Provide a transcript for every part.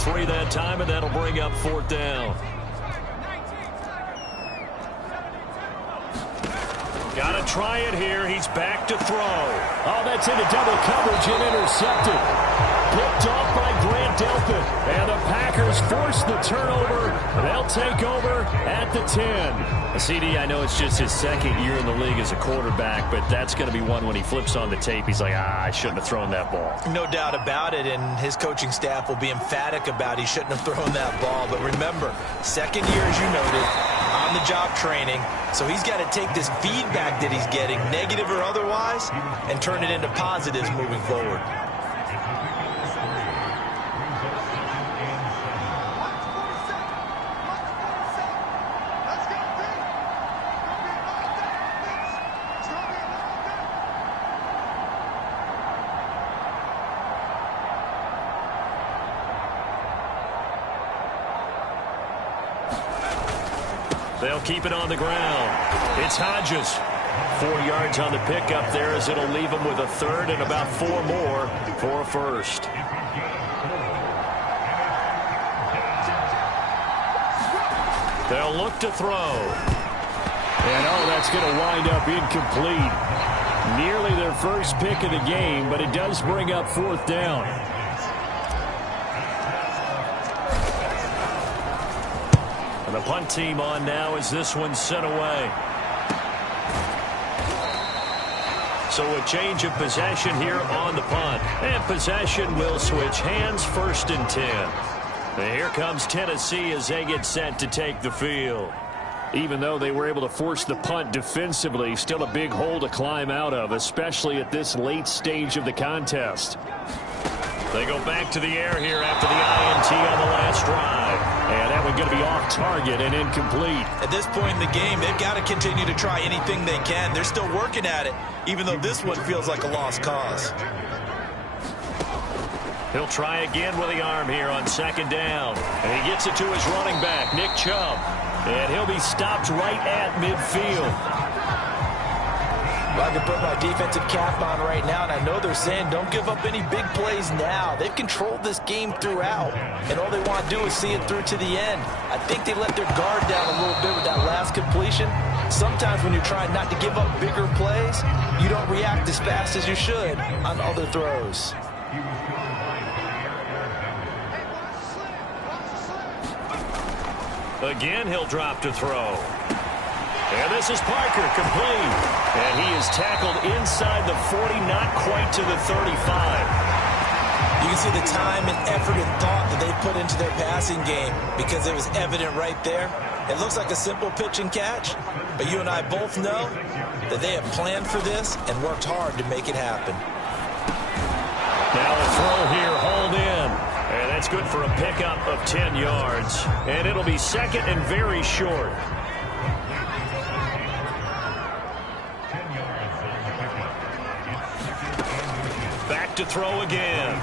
3 that time, and that'll bring up 4th down. Got to try it here. He's back to throw. Oh, that's into double coverage and intercepted. Picked off by Grant Delpit. And the Packers force the turnover. They'll take over at the 10. CD, I know it's just his 2nd year in the league as a quarterback, but that's going to be one when he flips on the tape. He's like, I shouldn't have thrown that ball. No doubt about it, and his coaching staff will be emphatic about he shouldn't have thrown that ball. But remember, 2nd year, as you noted, on-the-job training, so he's got to take this feedback that he's getting, negative or otherwise, and turn it into positives moving forward. They'll keep it on the ground. It's Hodges. 4 yards on the pickup there as it'll leave him with a 3rd and about 4 more for a 1st. They'll look to throw. And that's going to wind up incomplete. Nearly their first pick of the game, but it does bring up 4th down. And the punt team on now as this one's sent away. So a change of possession here on the punt. And possession will switch hands, 1st and 10. And here comes Tennessee as they get set to take the field. Even though they were able to force the punt defensively, still a big hole to climb out of, especially at this late stage of the contest. They go back to the air here after the INT on the last drive. And that one's going to be off target and incomplete. At this point in the game, they've got to continue to try anything they can. They're still working at it, even though this one feels like a lost cause. He'll try again with the arm here on 2nd down. And he gets it to his running back, Nick Chubb. And he'll be stopped right at midfield. Well, I can put my defensive cap on right now, and I know they're saying don't give up any big plays now. They've controlled this game throughout, and all they want to do is see it through to the end. I think they let their guard down a little bit with that last completion. Sometimes when you're trying not to give up bigger plays, you don't react as fast as you should on other throws. Again, he'll drop to throw. And this is Parker, complete. And he is tackled inside the 40, not quite to the 35. You can see the time and effort and thought that they put into their passing game because it was evident right there. It looks like a simple pitch and catch, but you and I both know that they have planned for this and worked hard to make it happen. Now a throw here, hauled in. And that's good for a pickup of 10 yards. And it'll be 2nd and very short. Back to throw again.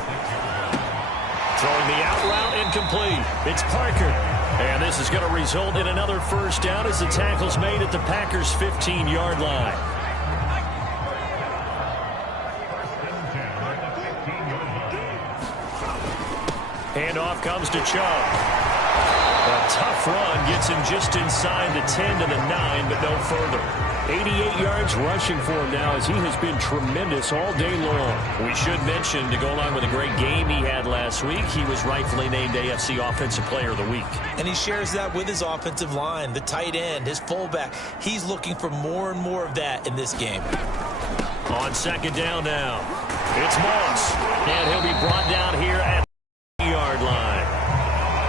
Throwing the out route, incomplete. It's Parker. And this is going to result in another 1st down as the tackle's made at the Packers' 15-yard line. Handoff comes to Chubb. A tough run gets him just inside the 10 to the 9, but no further. 88 yards rushing for him now as he has been tremendous all day long. We should mention, to go along with a great game he had last week, he was rightfully named AFC Offensive Player of the Week. And he shares that with his offensive line, the tight end, his fullback. He's looking for more and more of that in this game. On 2nd down now, it's Moss. And he'll be brought down here at the yard line.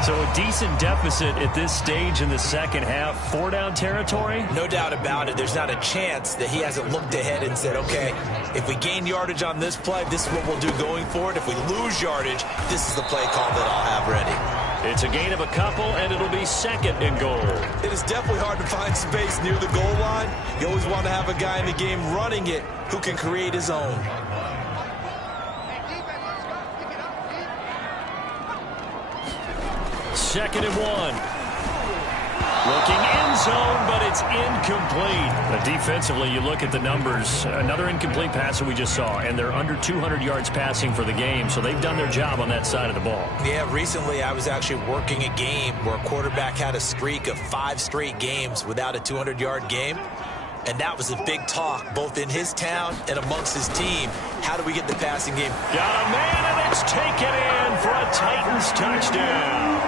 So a decent deficit at this stage in the second half. 4-down territory? No doubt about it. There's not a chance that he hasn't looked ahead and said, okay, if we gain yardage on this play, this is what we'll do going forward. If we lose yardage, this is the play call that I'll have ready. It's a gain of a couple, and it'll be 2nd and goal. It is definitely hard to find space near the goal line. You always want to have a guy in the game running it who can create his own. Second and 1. Looking in zone, but it's incomplete. But defensively, you look at the numbers. Another incomplete pass that we just saw, and they're under 200 yards passing for the game, so they've done their job on that side of the ball. Yeah, recently I was actually working a game where a quarterback had a streak of 5 straight games without a 200-yard game. And that was a big talk, both in his town and amongst his team. How do we get the passing game? Got a man, and it's taken in for a Titans touchdown.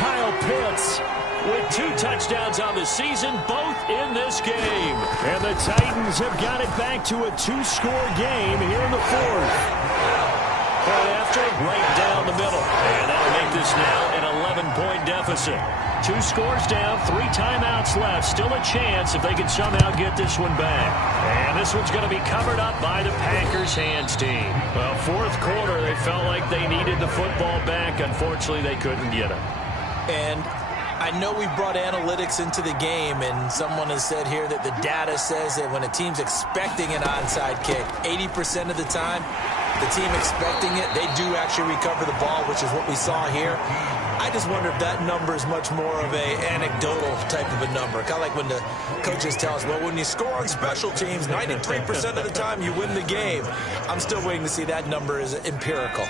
Kyle Pitts with 2 touchdowns on the season, both in this game. And the Titans have got it back to a 2-score game here in the 4th. Point after, right down the middle. And that'll make this now an 11-point deficit. 2 scores down, 3 timeouts left. Still a chance if they can somehow get this one back. And this one's going to be covered up by the Packers hands team. Well, 4th quarter, they felt like they needed the football back. Unfortunately, they couldn't get it. And I know we brought analytics into the game, and someone has said here that the data says that when a team's expecting an onside kick, 80% of the time, the team expecting it, they do actually recover the ball, which is what we saw here. I just wonder if that number is much more of a anecdotal type of a number. Kind of like when the coaches tell us, well, when you score on special teams, 93% of the time you win the game. I'm still waiting to see that number is empirical.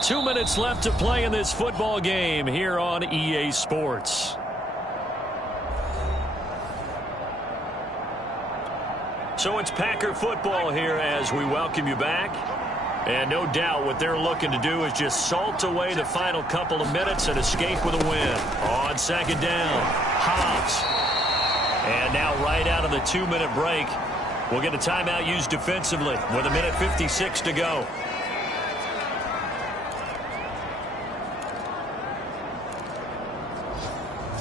Two minutes left to play in this football game here on EA Sports. So it's Packer football here as we welcome you back. And no doubt what they're looking to do is just salt away the final couple of minutes and escape with a win. On 2nd down, Hobbs. And now right out of the 2-minute break, we'll get a timeout used defensively with 1:56 to go.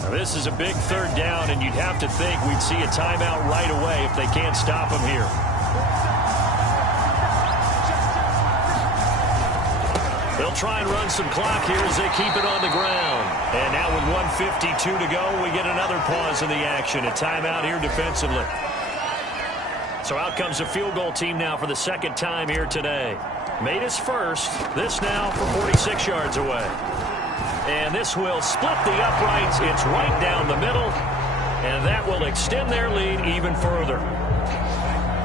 Now this is a big 3rd down, and you'd have to think we'd see a timeout right away if they can't stop them here. They'll try and run some clock here as they keep it on the ground. And now with 1:52 to go, we get another pause in the action. A timeout here defensively. So out comes the field goal team now for the 2nd time here today. Made his first. This now from 46 yards away. And this will split the uprights. It's right down the middle. And that will extend their lead even further.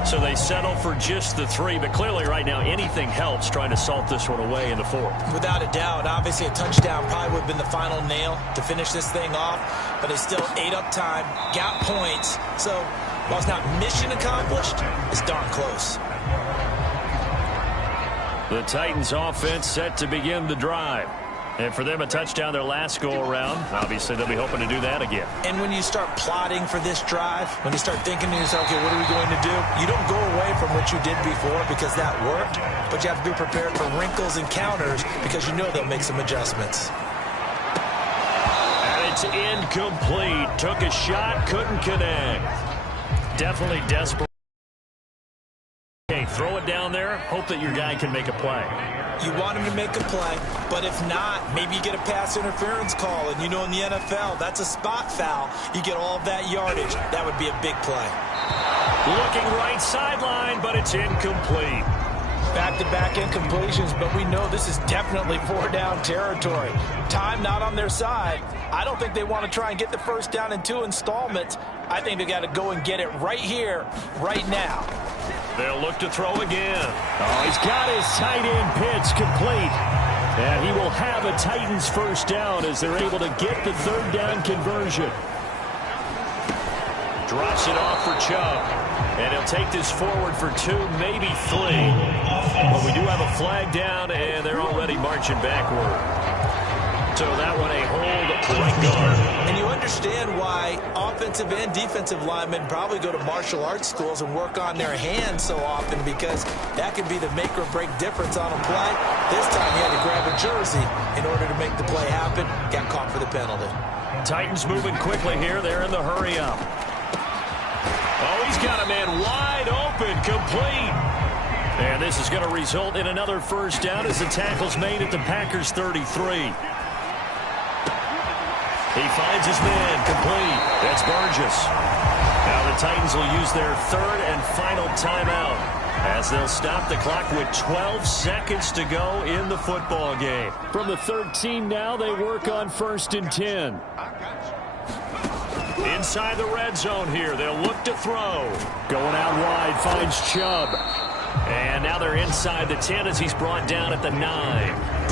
So they settle for just the 3. But clearly right now anything helps trying to salt this one away in the 4th. Without a doubt. Obviously a touchdown probably would have been the final nail to finish this thing off. But it's still ate up time. Got points. So while it's not mission accomplished, it's darn close. The Titans offense set to begin the drive. And for them, a touchdown their last go-around. Obviously, they'll be hoping to do that again. And when you start plotting for this drive, when you start thinking to yourself, okay, what are we going to do? You don't go away from what you did before because that worked, but you have to be prepared for wrinkles and counters because you know they'll make some adjustments. And it's incomplete. Took a shot, couldn't connect. Definitely desperate. Okay, throw it down there. Hope that your guy can make a play. You want him to make a play, but if not, maybe you get a pass interference call. And you know in the NFL, that's a spot foul. You get all of that yardage. That would be a big play. Looking right sideline, but it's incomplete. Back-to-back incompletions, but we know this is definitely 4-down territory. Time not on their side. I don't think they want to try and get the first down in 2 installments. I think they got to go and get it right here, right now. They'll look to throw again. Oh, he's got his tight end pitch complete. And he will have a Titans first down as they're able to get the 3rd down conversion. Drops it off for Chubb. And he'll take this forward for 2, maybe 3. But we do have a flag down, and they're already marching backward. So that one a hold right guard. And you understand why offensive and defensive linemen probably go to martial arts schools and work on their hands so often, because that could be the make or break difference on a play. This time he had to grab a jersey in order to make the play happen. Got caught for the penalty. Titans moving quickly here. They're in the hurry up. Oh, he's got a man wide open, complete. And this is going to result in another first down as the tackle's made at the Packers 33. He finds his man complete. That's Burgess. Now the Titans will use their third and final timeout as they'll stop the clock with 12 seconds to go in the football game. From the 13 now, they work on 1st and 10. Inside the red zone here, they'll look to throw. Going out wide, finds Chubb. And now they're inside the 10 as he's brought down at the 9.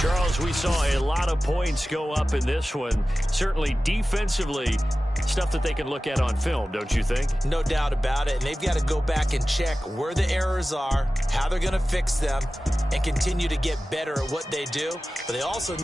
Charles, we saw a lot of points go up in this one. Certainly defensively, stuff that they can look at on film, don't you think? No doubt about it. And they've got to go back and check where the errors are, how they're going to fix them, and continue to get better at what they do. But they also